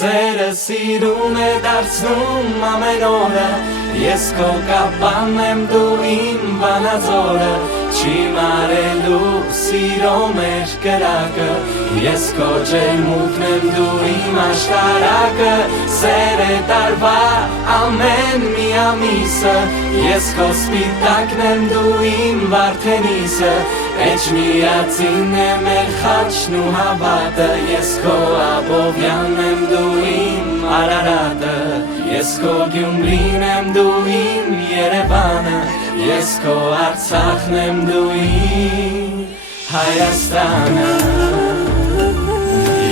Սերը սիրուն է դարձնում ամեն օրը, ես քո կապան եմ դու իմ վանաձորը, չի մարելու սիրո մեր կրակը, ես քո ջերմուկն եմ դու իմ աշտարակը, սեր է տարվա ամեն մի ամիսը, ես քո սպիտակն եմ դու իմ վարդենիսը, Էջմիածին է մեր խաչն ու հավատը, ես քո Աբովյանն եմ դու իմ Արարատը, ես քո Գյումրին եմ դու իմ Երևանը, ես քո Արցախն եմ դու իմ Հայաստանը,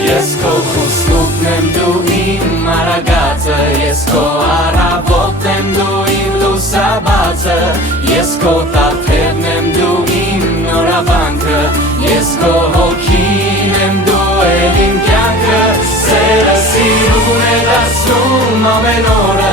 ես քո Խուսլուկն եմ դու իմ Արագածը, ես քո առավոտն եմ դու իմ լուսաբացը, ես քո տաթևն եմ դու իմ նորավանքը, ես քո հոգին եմ դու էլ իմ կյանքը, սերը սիրուն է դարձնում ամեն օրը,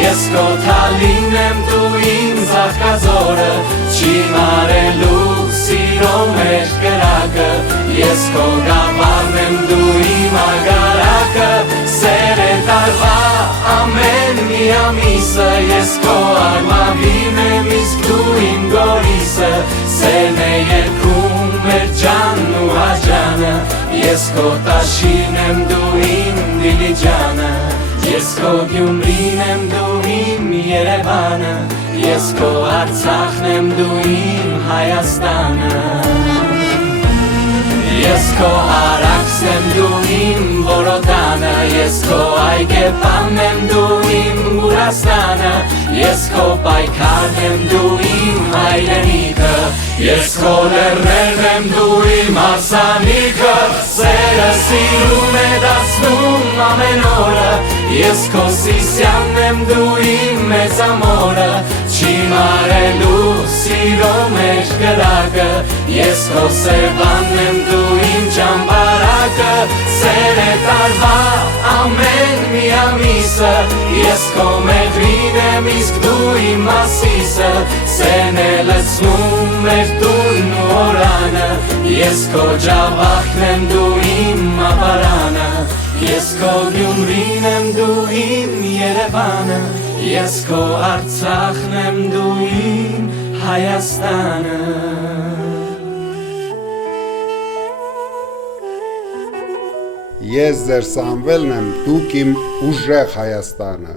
ես քո թալին եմ դու իմ ծաղկազորը, չի մարելու սիրո մեր կրակը, ես քո գավառն եմ դու իմ ագարակը, սեր է տարվա ամեն մի ամիսը, ես քո արմավին եմ իսկ դու իմ գորիսը, սերն է երգում մեր ջանն ու հաջանը, ես քո տաշին եմ դու իմ Դիլիջանը, ես քո Գյումրին եմ դու իմ Երևանը, ես քո Արցախն եմ դու իմ Հայաստանը, ես քո Արաքսն եմ դու իմ Որոտանը, ես քո Այգեպանն եմ դու իմ Ուրաստանը, ես քո պայքարն եմ դու իմ հայրենիքը, ես քո լեռներն եմ դու իմ հարսանիքը, սերը սիրուն է դարձնում ամեն օրը, ես քո Սիսյանն եմ դու իմ մեծամորը, չի մարելու սիրո մեր կրակը, ես քո Սևանն եմ դու իմ ճամբարակը, սեր է տարվա ամեն մի ամիսը, ես քո Մեղրին եմ իսկ դու իմ Մասիսը, սերն է լցնում մեր տունն ու օրանը, ես քո Ջավախն եմ դու իմ ապարանը, ես քո Գյումրին եմ դու իմ Երևանը, ես քո Արցախն եմ դու իմ Հայաստանը, Ես ձեր Սամվելն եմ, դուք իմ ուժեղ Հայաստանը։